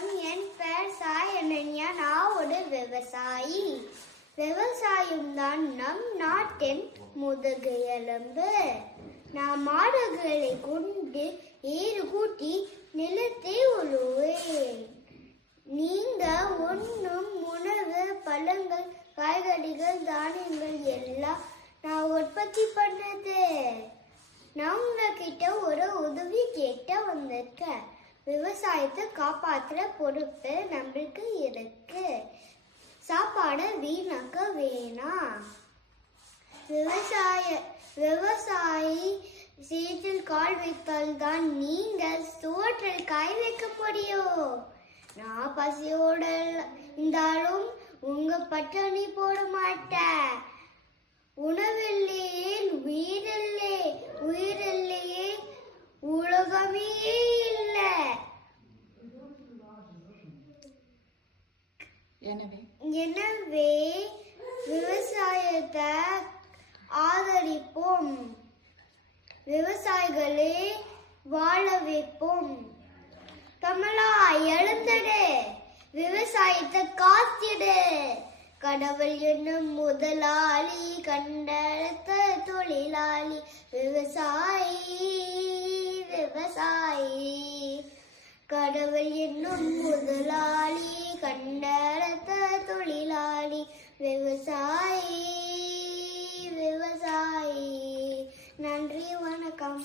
வணக்கம். என் பெயர் சாய் அனன்யா. நான் ஒரு விவசாயி. விவசாயம் தான் நம் நாட்டின் முதுகெலும்பு. நான் மாடுகளை கொண்டு ஏறு கூட்டி நிலத்தை உழுவேன். நீங்க ஒன்றும் உணவு, பழங்கள், காய்கறிகள், தானியங்கள் எல்லாம் நான் உற்பத்தி பண்ணது. நான் உங்ககிட்ட ஒரு உதவி கேட்ட வந்திருக்கேன். விவசாயத்தை காப்பாற்றுற பொறுப்பு நம்மளுக்கு இருக்கு. சாப்பாடை வீணாக்க வேணாம். விவசாயி சேற்றில் கால் வைத்தால் தான் நீங்கள் சோற்றில் காய் வைக்க முடியும். நான் பசியோட இருந்தாலும் உங்க பட்டினி போட மாட்டேன். உணவில்லையே உயிரில்லையே உலகமே இல்லை. எனவே விவசாயத்தை ஆதரிப்போம். விவசாயிகளை வாழ வைப்போம். தமிழா எழுந்தடு, விவசாயத்தை காத்திடு. கடவுள் என்னும் முதலாளி, கண்டெடுத்த தொழிலாளி விவசாயி. கடவுள் என்னும் முதலாளி, கண்டெடுத்த தொழிலாளி விவசாயி. நன்றி, வணக்கம்.